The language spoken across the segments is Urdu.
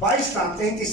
22-33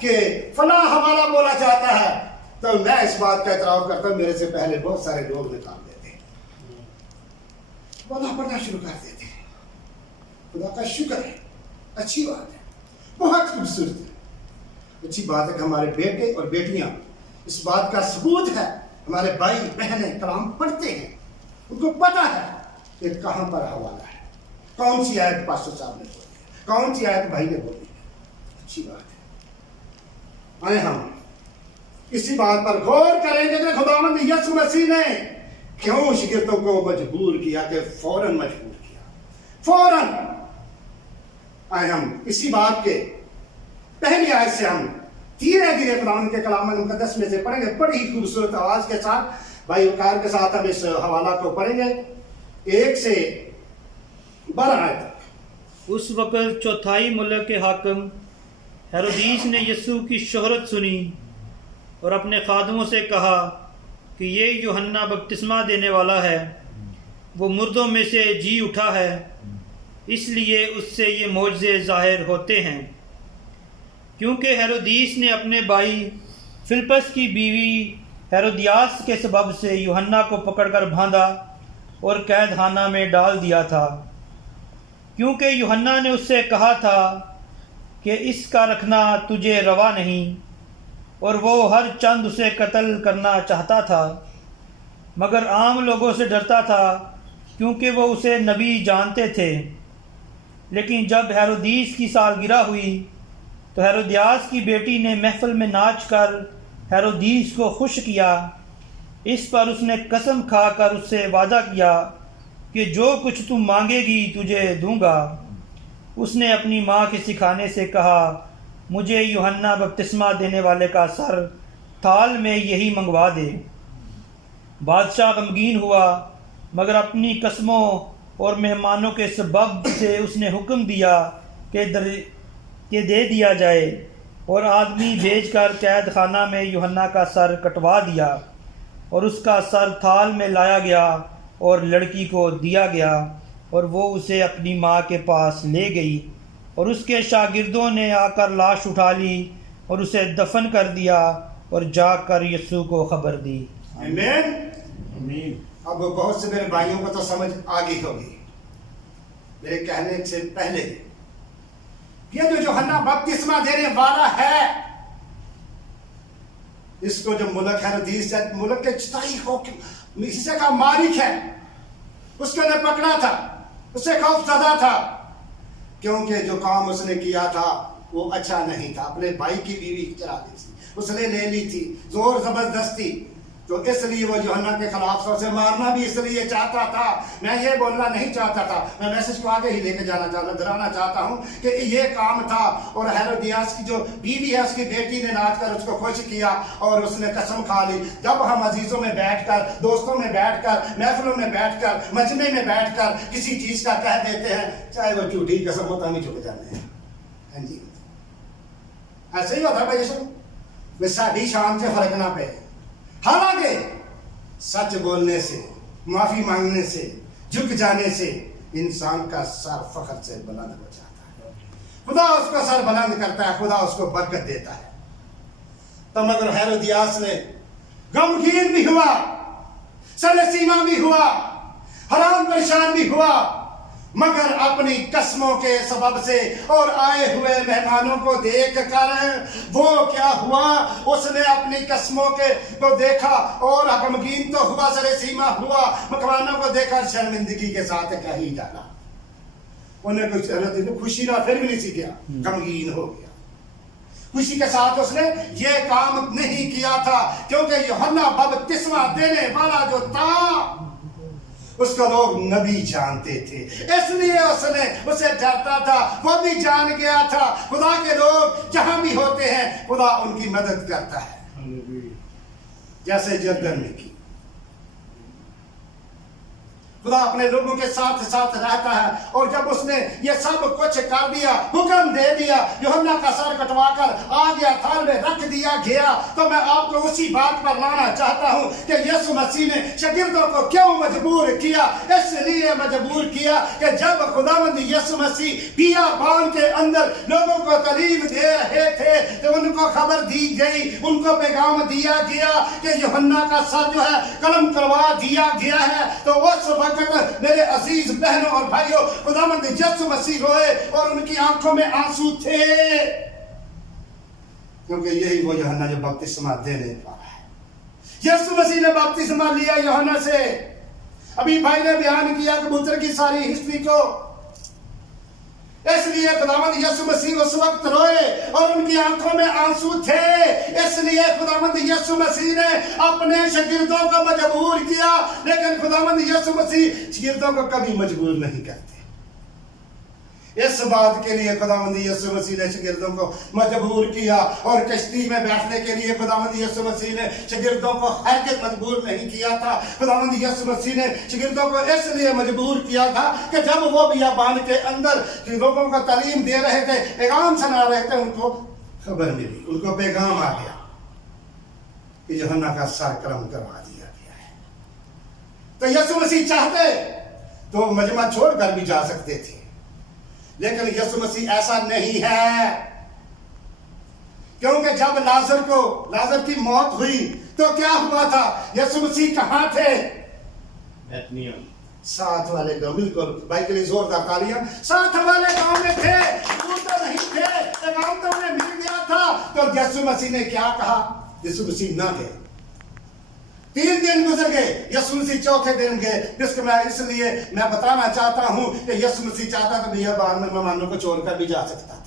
کہ فلاں حوالہ بولا جاتا ہے تو میں اس بات کا اعتراف کرتا ہوں میرے سے پہلے بہت سارے لوگ نکال دیتے ہیں، بولا پڑھنا شروع کر دیتے ہیں۔ خدا کا شکر ہے، اچھی بات ہے، بہت خوبصورت ہے، اچھی بات ہے کہ ہمارے بیٹے اور بیٹیاں اس بات کا ثبوت ہے، ہمارے بھائی بہنیں کلام پڑھتے ہیں، ان کو پتہ ہے کہ کہاں پر حوالہ ہے، کون سی آیت پاسٹر صاحب نے بولی ہے، کون سی آیت بھائی نے بولی ہے۔ اچھی بات ہے، آئے ہم اسی بات پر غور کریں گے کہ خداوند یسوع مسیح نے کیوں شاگردوں کو مجبور کیا کہ فوراً مجبور کیا، فوراً۔ آئے ہم اسی بات کے پہلی آیت سے ہم دھیرے دھیرے خداوند کے کلام مقدس میں سے پڑھیں گے، بڑی ہی خوبصورت آواز کے ساتھ بھائی وقار کے ساتھ ہم اس حوالہ کو پڑھیں گے 1 سے 12 آیت تک۔ اس وقت چوتھائی ملک کے حاکم ہیرودیس نے یسوع کی شہرت سنی اور اپنے خادموں سے کہا کہ یہ یوحنا بپتسمہ دینے والا ہے، وہ مردوں میں سے جی اٹھا ہے، اس لیے اس سے یہ معجزے ظاہر ہوتے ہیں۔ کیونکہ ہیرودیس نے اپنے بھائی فلپس کی بیوی ہیرودیاس کے سبب سے یوحنا کو پکڑ کر باندھا اور قید خانہ میں ڈال دیا تھا، کیونکہ یوحنا نے اس سے کہا تھا کہ اس کا رکھنا تجھے روا نہیں، اور وہ ہر چند اسے قتل کرنا چاہتا تھا، مگر عام لوگوں سے ڈرتا تھا کیونکہ وہ اسے نبی جانتے تھے۔ لیکن جب ہیرودیس کی سالگرہ ہوئی تو ہیرودیاس کی بیٹی نے محفل میں ناچ کر ہیرودیس کو خوش کیا، اس پر اس نے قسم کھا کر اس سے وعدہ کیا کہ جو کچھ تم مانگے گی تجھے دوں گا۔ اس نے اپنی ماں کے سکھانے سے کہا، مجھے یوحنا بپتسمہ دینے والے کا سر تھال میں یہی منگوا دے۔ بادشاہ غمگین ہوا، مگر اپنی قسموں اور مہمانوں کے سبب سے اس نے حکم دیا کہ دے دیا جائے، اور آدمی بھیج کر قید خانہ میں یوحنا کا سر کٹوا دیا، اور اس کا سر تھال میں لایا گیا اور لڑکی کو دیا گیا، اور وہ اسے اپنی ماں کے پاس لے گئی، اور اس کے شاگردوں نے آ کر لاش اٹھا لی اور اسے دفن کر دیا اور جا کر یسوع کو خبر دی۔ آمین۔ اب بہت سے میرے بھائیوں کو تو سمجھ آ گئی ہوگی میرے کہنے سے پہلے، یہ جو یوحنا بپتسمہ دینے والا ہے، اس کو جو ملک ہیرودیس ملک کے چتائی حصے کا مالک ہے، اس کو نے پکڑا تھا، اس سے خوف زدہ تھا، کیونکہ جو کام اس نے کیا تھا وہ اچھا نہیں تھا، اپنے بھائی کی بیوی چرا دی تھی، اس نے لے لی تھی زور زبردستی، تو اس لیے وہ یوحنا کے خلاف سو سے مارنا بھی اس لیے چاہتا تھا۔ میں یہ بولنا نہیں چاہتا تھا، میں میسج کو آگے ہی لے کے دلانا چاہتا ہوں کہ یہ کام تھا، اور ہیرودیاس کی جو بیوی ہے اس کی بیٹی نے ناچ کر اس کو خوش کیا اور اس نے قسم کھا لی۔ جب ہم عزیزوں میں بیٹھ کر، دوستوں میں بیٹھ کر، محفلوں میں بیٹھ کر، مجمع میں بیٹھ کر کسی چیز کا کہہ دیتے ہیں، چاہے وہ جھوٹی قسم ہو تو ہم ہی چپ جاتے ہیں۔ ہاں جی، ایسے ہی ہوتا ہے بھائی سب، ساڑھی شان سے فرق نہ پہ، حالانکہ سچ بولنے سے، معافی مانگنے سے، جھک جانے سے انسان کا سر فخر سے بلند ہو جاتا ہے، خدا اس کا سر بلند کرتا ہے، خدا اس کو برکت دیتا ہے۔ تو مگر ہیرودیاس نے غمگین بھی ہوا، سر سیما بھی ہوا، حیران پریشان بھی ہوا، مگر اپنی قسموں کے سبب سے اور آئے ہوئے مہمانوں کو دیکھ کر وہ کیا ہوا، اس نے اپنی قسموں کو دیکھا اور غمگین تو ہوا، سر سیما ہوا، مہمانوں کو دیکھا شرمندگی کے ساتھ کہہ ہی ڈالا۔ انہیں کچھ خوشی نہ پھر بھی نہیں سیکھا، غمگین ہو گیا۔ خوشی کے ساتھ اس نے یہ کام نہیں کیا تھا، کیونکہ یوحنا بپتسمہ دینے والا جو تھا اس کو لوگ نبی جانتے تھے، اس لیے اس نے اسے ڈرتا تھا۔ وہ بھی جان گیا تھا خدا کے لوگ جہاں بھی ہوتے ہیں خدا ان کی مدد کرتا ہے، جیسے جردن میں کی۔ خدا اپنے لوگوں کے ساتھ ساتھ رہتا ہے، اور جب اس نے یہ سب کچھ کر دیا، حکم دے دیا، یوحنا کا سر کٹوا کر آ گیا، تھال میں رکھ دیا، دیا گیا، تو میں آپ کو اسی بات پر لانا چاہتا ہوں کہ یسوع مسیح نے شاگردوں کو کیوں مجبور کیا؟ اس لیے مجبور کیا کہ جب خداوند یسوع مسیح بیابان کے اندر لوگوں کو تعلیم دے رہے تھے تو ان کو خبر دی گئی، ان کو پیغام دیا گیا کہ یوحنا کا سر جو ہے قلم کروا دیا گیا ہے، تو اس وقت میرے عزیز بہنوں اور بھائیوں خداوند یسوع مسیح روئے اور ان کی آنکھوں میں آنسو تھے، کیونکہ یہی وہ یوحنا جو بپتسمہ دینے والا ہے۔ یسوع مسیح نے بپتسمہ لیا یوحنا سے، ابھی بھائی نے بیان کیا کبوتر کی ساری ہسٹری کو، اس لیے خداوند یسوع مسیح اس وقت روئے اور ان کی آنکھوں میں آنسو تھے، اس لیے خداوند یسوع مسیح نے اپنے شاگردوں کو مجبور کیا، لیکن خداوند یسوع مسیح شاگردوں کو کبھی مجبور نہیں کرتے۔ اس بات کے لیے خداوند یسوع مسیح نے شاگردوں کو مجبور کیا، اور کشتی میں بیٹھنے کے لیے خداوند یسوع مسیح نے شاگردوں کو ہرگز مجبور نہیں کیا تھا۔ خداوند یسوع مسیح نے شاگردوں کو اس لیے مجبور کیا تھا کہ جب وہ بیابان کے اندر لوگوں کو تعلیم دے رہے تھے، پیغام سنا رہے تھے، ان کو خبر ملی، ان کو پیغام آ گیا کہ یوحنا کا سر قلم کروا دیا گیا ہے۔ تو یسوع مسیح چاہتے تو مجمع چھوڑ کر بھی جا سکتے تھے، لیکن یسوع مسیح ایسا نہیں ہے، کیونکہ جب لازر کی موت ہوئی تو کیا ہوا تھا؟ یسوع مسیح کہاں تھے؟ بیتنیل، ساتھ والے گاؤں، بالکل بھائی کے لیے زوردار تالیاں، ساتھ والے گاؤں میں تھے، وہ تو نہیں تھے، پیغام تو انہیں مل گیا تھا۔ تو یسوع مسیح نے کیا کہا؟ یسوع مسیح نہ گئے، 3 دن گزر گئے، یسوع مسیح چوتھے دن گئے، جس کو میں اس لیے میں بتانا چاہتا ہوں کہ یسوع مسیح چاہتا تو بیابان میں مہمانوں کو چھوڑ کر بھی جا سکتا تھا۔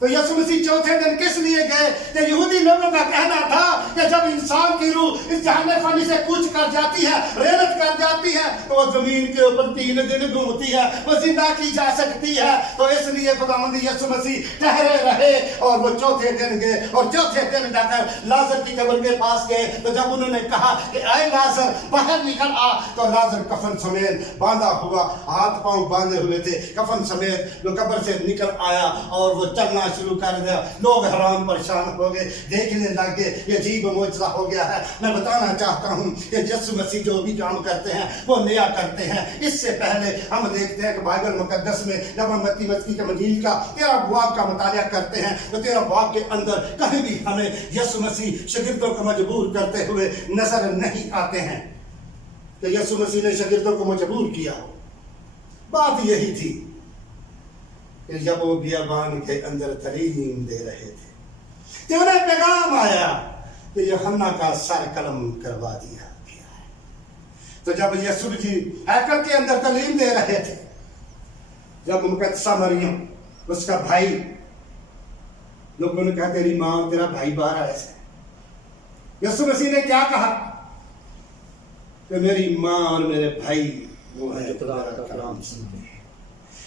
تو یسوع مسیح چوتھے دن کس لیے گئے؟ کہ یہودی لوگوں کا کہنا تھا کہ جب انسان کی روح اس جہان فانی سے کوچ کر جاتی ہے، ریلت کر جاتی ہے، تو وہ زمین کے اوپر 3 دن گھومتی ہے، وہ زندہ کی جا سکتی ہے۔ تو اس لیے خداوند یسوع مسیح ٹھہرے رہے اور وہ چوتھے دن گئے، اور چوتھے دن جا کر لازر کی قبر کے پاس گئے۔ تو جب انہوں نے کہا کہ اے لازر باہر نکل آ، تو لازر کفن سمیت باندھا ہوا، ہاتھ پاؤں باندھے ہوئے تھے، کفن سمیت وہ قبر سے نکل آیا اور وہ چلنا شروع کر دیا۔ لوگ حیران پریشان ہو گئے، دیکھنے لگ گئے، یہ عجیب معجزہ ہو گیا ہے۔ میں بتانا چاہتا ہوں کہ یسوع مسیح جو بھی کام کرتے ہیں وہ نیا کرتے ہیں۔ اس سے پہلے ہم دیکھتے ہیں کہ بائبل مقدس میں جب ہم متی کی انجیل کا 13 باب کا مطالعہ کرتے ہیں تو 13 باب کے اندر کہیں بھی ہمیں یسوع مسیح شاگردوں کو مجبور کرتے ہوئے نظر نہیں آتے ہیں کہ یسوع مسیح نے شاگردوں کو مجبور کیا ہو۔ بات یہی تھی کہ جب وہ بیابان کے اندر تعلیم دے رہے تھے کہ انہیں پیغام آیا کہ یوحنا کا سر قلم کروا دیا گیا ہے۔ تو جب یسوع جی ہیکل کے اندر تعلیم دے رہے تھے، جب مقدسہ مریم اس کا بھائی، لوگوں نے کہا تیری ماں اور تیرا بھائی باہر آئے تھے، یسوع مسیح نے کیا کہا کہ میری ماں اور میرے بھائی وہ ہیں جو خدا کا کلام سنتے ہیں،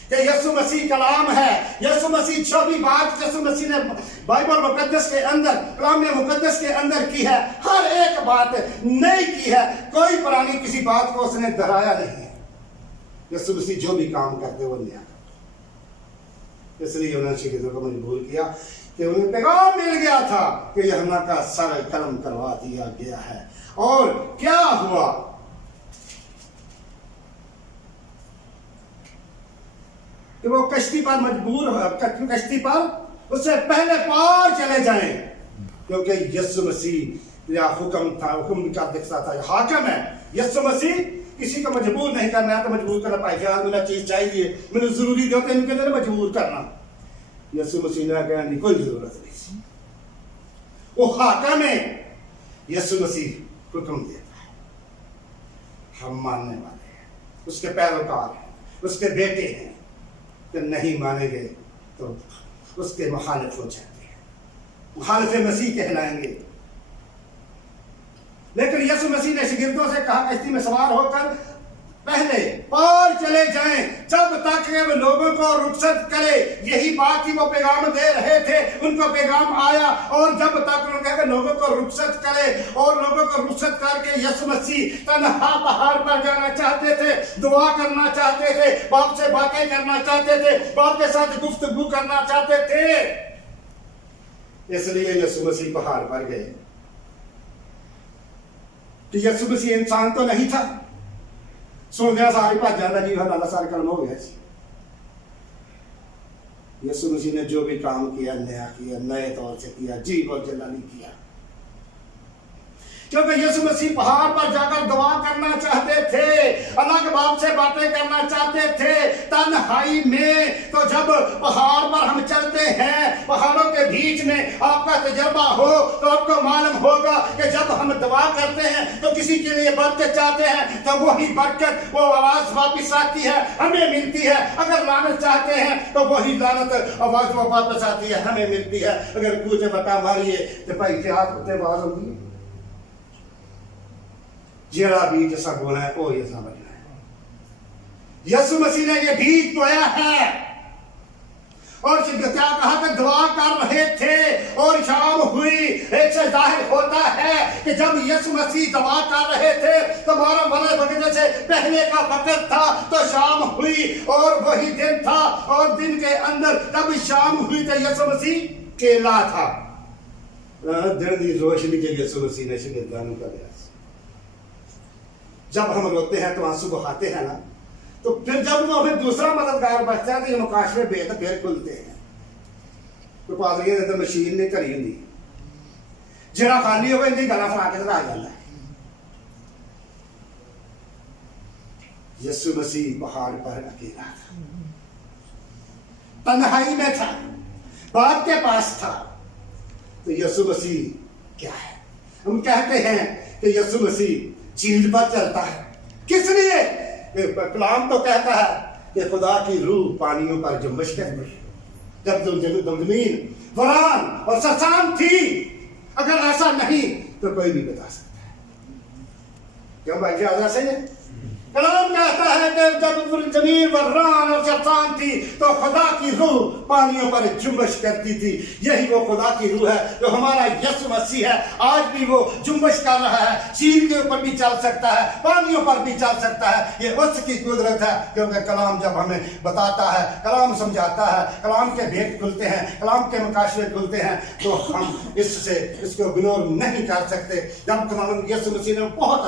کہ یسوع مسیح کلام ہے۔ یسوع مسیح جو بھی بات یسوع مسیح نے بائبل مقدس کے اندر، کلام مقدس کے اندر کی ہے، ہر ایک بات نئی کی ہے، کوئی پرانی کسی بات کو اس نے دہرایا نہیں ہے۔ یسوع مسیح جو بھی کام کرتے وہ نیا کرتے، اس لیے انہوں نے شاگردوں کو مجبور کیا کہ انہیں پیغام مل گیا تھا کہ یوحنا کا سر قلم کروا دیا گیا ہے۔ اور کیا ہوا؟ کہ وہ کشتی پر مجبور ہو، کشتی پر اس سے پہلے پار چلے جائیں، کیونکہ یسوع مسیح یا حکم تھا، حکم کا دکھتا تھا، حاکم ہے۔ یسوع مسیح کسی کو مجبور نہیں کرنا، تو مجبور کرنا پائے گا، مجھے چیز چاہیے، مجھے ضروری ہوتے ہیں ان کے لیے مجبور کرنا۔ یسوع مسیح نے کہا نہیں، کوئی ضرورت نہیں، وہ حاکم ہے۔ یسوع مسیح حکم دیتا ہے، ہم ماننے والے ہیں، اس کے پیروکار ہیں، اس کے بیٹے ہیں، کہ نہیں مانیں گے تو اس کے مخالف ہو جاتے ہیں، مخالف مسیح کہلائیں گے۔ لیکن یسوع مسیح نے شاگردوں سے کہا کشتی میں سوار ہو کر پہلے پار چلے جائیں جب تک کہ وہ لوگوں کو رخصت کرے۔ یہی بات تھی، وہ پیغام دے رہے تھے، ان کو پیغام آیا، اور جب تک انہوں نے کہا کہ لوگوں کو رخصت کرے، اور لوگوں کو رخصت کر کے یسوع مسیح تنہا پہاڑ پر جانا چاہتے تھے، دعا کرنا چاہتے تھے، باپ سے باتیں کرنا چاہتے تھے، باپ کے ساتھ گفتگو کرنا چاہتے تھے۔ اس لیے یسوع مسیح پہاڑ پر گئے کہ یسوع مسیح انسان تو نہیں تھا سوندیا ساری بھج جاتا جی اللہ سارا کلم ہو گیا. یسوع مسیح نے جو بھی کام کیا نیا کیا, نئے طور سے کیا, جی اور جلالی کیا, کیونکہ یسوع مسیح پہاڑ پر جا کر دعا کرنا چاہتے تھے, اللہ کے باپ سے باتیں کرنا چاہتے تھے تنہائی میں. تو جب پہاڑ پر ہم چلتے ہیں, پہاڑوں کے بیچ میں آپ کا تجربہ ہو تو آپ کو معلوم ہوگا کہ جب ہم دعا کرتے ہیں تو کسی کے لیے برکت چاہتے ہیں تو وہی برکت, وہ آواز واپس آتی ہے, ہمیں ملتی ہے. اگر لعنت چاہتے ہیں تو وہی لعنت آواز وہ واپس آتی ہے, ہمیں ملتی ہے. اگر کچھ بتا ماریے تو بھائی اتحاد ہوتے باز ہوگی. جیڑا بیج جیسا بونا ہے وہ ایسا بننا ہے. یسوع مسیح نے یہ بیج بویا ہے اور کیا کہا کہ دعا کر رہے تھے اور شام ہوئی. ایک سے ظاہر ہوتا ہے کہ جب یسوع مسیح دعا کر رہے تھے تو 12 بجے سے پہلے کا وقت تھا تو شام ہوئی اور وہی دن تھا, اور دن کے اندر جب شام ہوئی تو یسوع مسیح کیلا تھا. دن کی روشنی کے یسوع مسیح نے شاگردانوں کا دیا. جب ہم روتے ہیں تو آنسو بہاتے ہیں نا, تو پھر جب وہ ہمیں دوسرا مددگار بچتا ہے تو یہ مکاشفے بے تو پھر کھلتے ہیں. کوئی پادری نے تو مشین نہیں کری ہوں, جڑا خالی ہوگا ان کی گلا فرا کے آ جاتا ہے. یسوع مسیح پہاڑ پر اکیلا تھا, تنہائی میں تھا, باپ کے پاس تھا. تو یسوع مسیح کیا ہے؟ ہم کہتے ہیں کہ یسوع مسیح چیل پر چلتا ہے. کس لیے؟ کلام تو کہتا ہے کہ خدا کی روح پانیوں پر جنبش کرتی ہے. جب زمین وران اور سرسان تھی, اگر ایسا نہیں تو کوئی بھی بتا سکتا ہے. کیوں بھائی جی صحیح ہے؟ کلام کہتا ہے کہ جب زمین وران اور سرسان تھی تو خدا کی روح پانیوں پر جنبش کرتی تھی. یہی وہ خدا کی روح ہے جو ہمارا یسوع مسیح ہے. آج بھی وہ جنبش کر رہا ہے, چیل کے اوپر بھی چل سکتا ہے, پانیوں پر بھی چل سکتا ہے. یہ اس کی قدرت ہے, کیونکہ کلام جب ہمیں بتاتا ہے, کلام سمجھاتا ہے, کلام کے بھید کھلتے ہیں, کلام کے مکاشفے کھلتے ہیں, تو ہم اس کو اگنور نہیں کر سکتے. جب خداوند یسوع مسیح نے بہت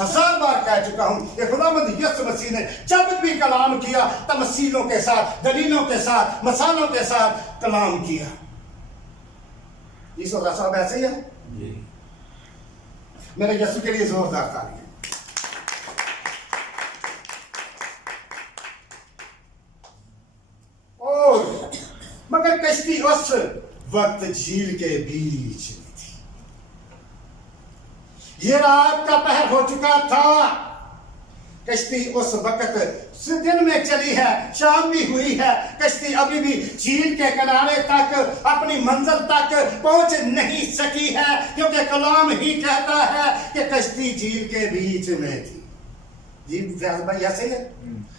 ہزار بار کہہ چکا ہوں کہ خداوند یسوع مسیح نے جب بھی کلام کیا تمثیلوں کے ساتھ, دلیلوں کے ساتھ, مثالوں کے ساتھ کلام کیا. یہ سودا صاحب ایسے ہی ہے. میرے یسوع کے لیے زوردار تالی. اور مگر کشتی اس وقت جھیل کے بیچ میں تھی. یہ رات کا پہر ہو چکا تھا. کشتی اس وقت دن میں چلی ہے, شام بھی ہوئی ہے, کشتی ابھی بھی جھیل کے کنارے تک اپنی منزل تک پہنچ نہیں سکی ہے, کیونکہ کلام ہی کہتا ہے کہ کشتی جھیل کے بیچ میں تھی. جی فیاض بھائی ایسے ہے,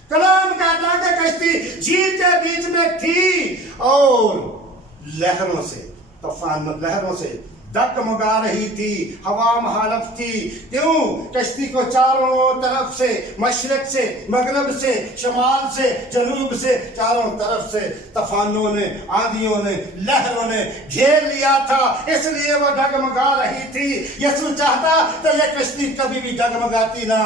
کلام کہتا ہے کہ کشتی جھیل کے بیچ میں تھی اور لہروں سے, طوفان لہروں سے ڈگمگا رہی تھی, ہوا مخالف تھی. کیوں؟ کشتی کو چاروں طرف سے, مشرق سے, مغرب سے, شمال سے, جنوب سے, چاروں طرف سے طوفانوں نے, آندھیوں نے, لہروں نے گھیر لیا تھا. اس لیے وہ ڈگمگا رہی تھی. یسوع چاہتا تو یہ کشتی کبھی بھی ڈگمگاتی نہ,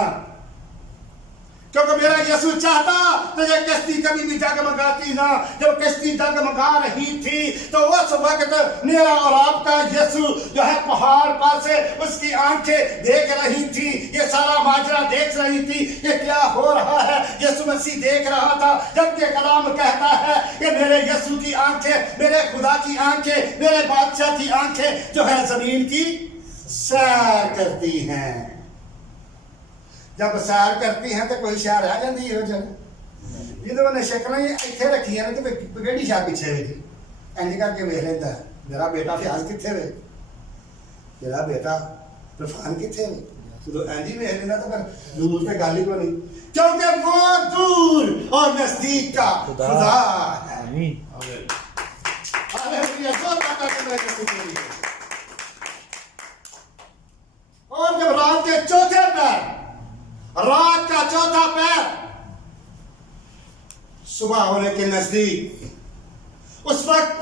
کیونکہ میرا یسوع چاہتا تو یہ کشتی کبھی بھی ڈگمگاتی نہ. جب کشتی ڈگمگا رہی تھی تو اس وقت میرا اور آپ کا یسوع جو ہے پہاڑ پر سے اس کی آنکھیں دیکھ رہی تھی, یہ سارا ماجرا دیکھ رہی تھی کہ کیا ہو رہا ہے. یسوع مسیح دیکھ رہا تھا, جبکہ کلام کہتا ہے کہ میرے یسوع کی آنکھیں, میرے خدا کی آنکھیں, میرے بادشاہ کی آنکھیں جو ہے زمین کی سیر کرتی ہیں. جب سیر کرتی ہیں تو کوئی شہر آ جاتی ہے ہو جائے. جدو نے شکلیں اتنے رکھی ہیں تو کہڑی شاہ پیچھے ہوئی تھی, اینج کر کے ویخ لیتا ہے میرا بیٹا فیاض کتنے ہوئے, میرا بیٹا طوفان کتنے ہوئے. جدو اینج ہی ویخ لینا تو پھر دور پہ گل ہی کو نہیں, کیونکہ وہ دور اور نزدیک کا خدا ہے. اور جب رات کے چوتھے پہر, رات کا چوتھا پہر صبح ہونے کے نزدیک, اس وقت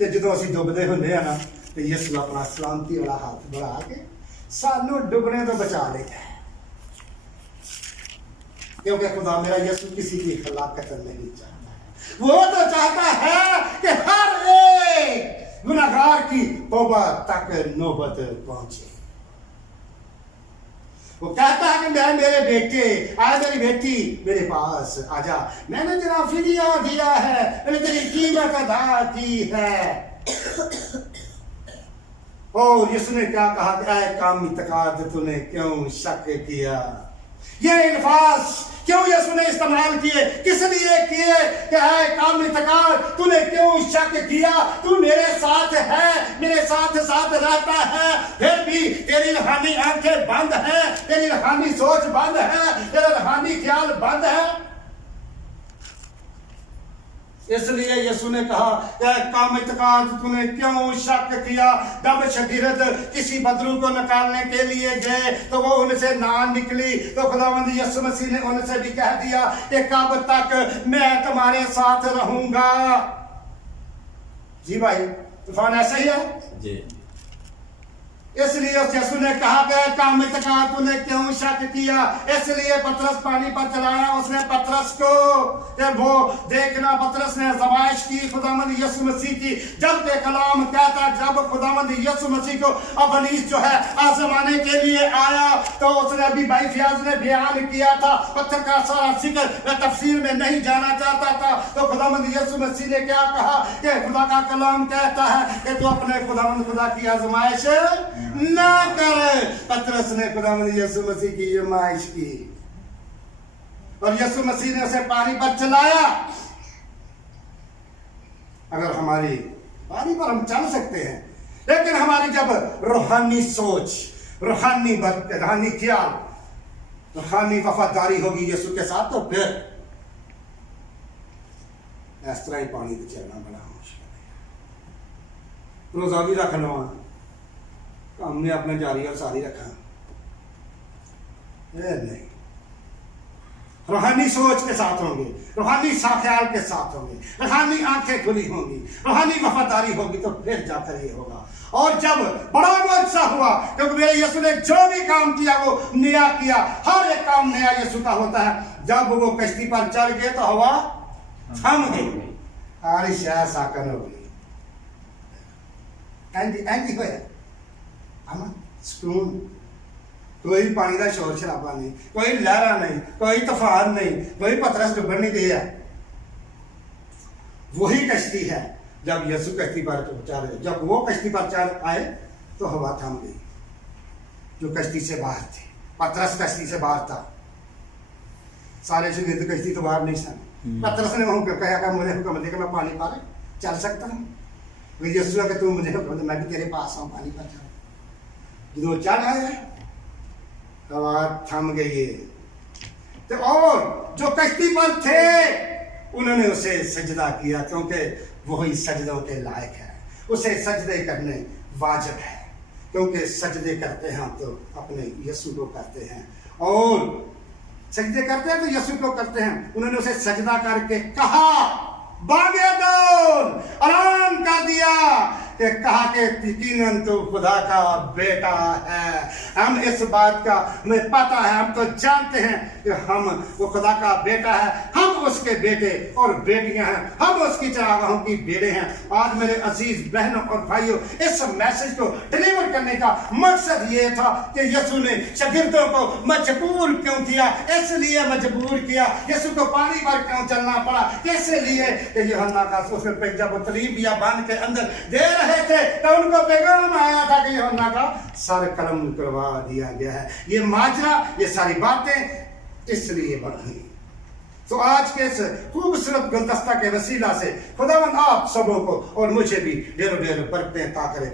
کہ جدوں اسی ڈبدے ہوندے ہیں نا تو یسوع اپنا سلامتی والا ہاتھ بڑھا کے سانو ڈبنے تو بچا لیتا ہے، کیونکہ خدا میرا یسوع کسی کی ہلاکت نہیں چاہتا ہے، وہ تو چاہتا ہے کہ ہر ایک گناہگار کی توبہ تک نوبت پہنچے۔ وہ کہتا ہے کہ میں میرے بیٹے آ میری بیٹی میرے پاس آ جا، میں نے تیرا فدیہ دیا ہے، میں نے تیری قیمت ادا کی ہے۔ اور یسوع نے کیا کہا کہ اے کام اعتقاد تو نے کیوں شک کیا؟ یہ الفاظ کیوں یسوع نے استعمال کیے؟ کس لیے کیے کہ اے کام اعتقاد تو نے کیوں شک کیا؟ تو میرے ساتھ ہے، میرے ساتھ ساتھ رہتا ہے، پھر بھی تیری روحانی آنکھیں بند ہیں، تیری روحانی سوچ بند ہے، تیرا روحانی خیال بند ہے۔ اس لیے یسوع نے کہا کہ کام اعتقاد تو نے کیوں شک کیا؟ جب شاگرد کسی بدرو کو نکالنے کے لیے گئے تو وہ ان سے نہ نکلی، تو خداوند یسوع مسیح نے ان سے بھی کہہ دیا کہ کب تک میں تمہارے ساتھ رہوں گا۔ جی بھائی، طوفان ایسا ہی ہے جی، اس لیے یسوع نے کہا کہ کام اعتقاد تو نے کیوں شک کیا؟ اس لیے پترس پانی پر چلایا اس نے پترس کو کہ وہ دیکھنا، پترس نے زبائش کی خداوند یسوع مسیح کی، جب کہ کلام کہتا جب خداوند یسوع مسیح کو ابلیس جو ہے آزمانے کے لیے آیا تو اس نے ابھی بھائی فیاض نے بیان کیا تھا، پتھر کا سارا ذکر میں تفسیر میں نہیں جانا چاہتا تھا، تو خداوند یسوع مسیح نے کیا کہا کہ خدا کا کلام کہتا ہے کہ تو اپنے خداوند خدا کی آزمائش نہ کر۔ پترس نے خداوند یسوع مسیح کی آزمائش کی اور یسوع مسیح نے اسے پانی پر چلایا۔ اگر ہماری پانی پر ہم چل سکتے ہیں، لیکن ہماری جب روحانی سوچ، روحانی خیال، روحانی وفاداری ہوگی یسوع کے ساتھ، تو پھر اس طرح ہی پانی پہ چلنا بڑا مشکل ہے۔ روزہ بھی رکھ لو، ہم نے اپنے جاری اور ساری رکھا نہیں، روحانی سوچ کے ساتھ ہوں گے، روحانی خیال کے ساتھ ہوں گے، روحانی آنکھیں کھلی ہوں گی، روحانی وفاداری ہوگی، تو پھر جا کر یہ ہوگا۔ اور جب بڑا معجزہ ہوا، کیونکہ میرے یسوع نے جو بھی کام کیا وہ نیا کیا، ہر ایک کام نیا یسوع کا ہوتا ہے۔ جب وہ کشتی پر چڑھ گئے تو ہوا تھم گئی، ساری شہر ساکن ہو گئی، اینجی ہویا سکون، کوئی پانی کا شور شرابہ نہیں، کوئی لہرا نہیں، کوئی طوفان نہیں، کوئی پترس ڈبن نہیں دیا۔ وہی کشتی ہے جب یسوع کشتی پر چڑھ گئے، جب وہ کشتی پر چڑھ آئے تو ہوا تھم گئی، جو کشتی سے باہر تھی۔ پترس کشتی سے باہر تھا، سارے شاگرد کشتی تو باہر نہیں سن۔ پترس نے وہاں کہا کہ مجھے حکم دے کہ میں پانی پر چل سکتا ہوں۔ یسوع کہ تو مجھے حکم دے، میں بھی تیرے پاس آؤں پانی پر چل۔ جدو چڑھ آئے ہوا تھم گئی ہے، اور جو کشتی پر تھے انہوں نے اسے سجدہ کیا، کیونکہ وہی سجدوں کے لائق ہے، اسے سجدے کرنے واجب ہے، کیونکہ سجدے کرتے ہیں تو اپنے یسوع کو کرتے ہیں، اور سجدے کرتے ہیں تو یسوع کو کرتے ہیں۔ انہوں نے اسے سجدہ کر کے کہا باغدون، اعلان کر دیا کہ کہا کہ یقیناً تو خدا کا بیٹا ہے۔ ہم اس بات کا ہمیں پتہ ہے، ہم تو جانتے ہیں کہ وہ خدا کا بیٹا ہے، ہم اس کے بیٹے اور بیٹیاں ہیں، ہم اس کی چراگاہوں کی بیڑے ہیں۔ آج میرے عزیز بہنوں اور بھائیوں، اس میسج کو ڈلیور کرنے کا مقصد یہ تھا کہ یسوع نے شاگردوں کو مجبور کیوں کیا، اس لیے مجبور کیا۔ یسوع کو پانی پر کیوں چلنا پڑا، اس لیے کہ یوحنا کا اس میں جب وہ تلیم بیابان کے اندر دے رہے تھے تو ان کو پیغام آیا تھا کہ یوحنا کا سر قلم کروا دیا گیا ہے۔ یہ ماجرا، یہ ساری باتیں اس لیے بڑھی۔ تو آج کے اس خوبصورت گلدستہ کے وسیلہ سے خداوند آپ سبوں کو اور مجھے بھی ڈھیر برکتیں عطا کرے۔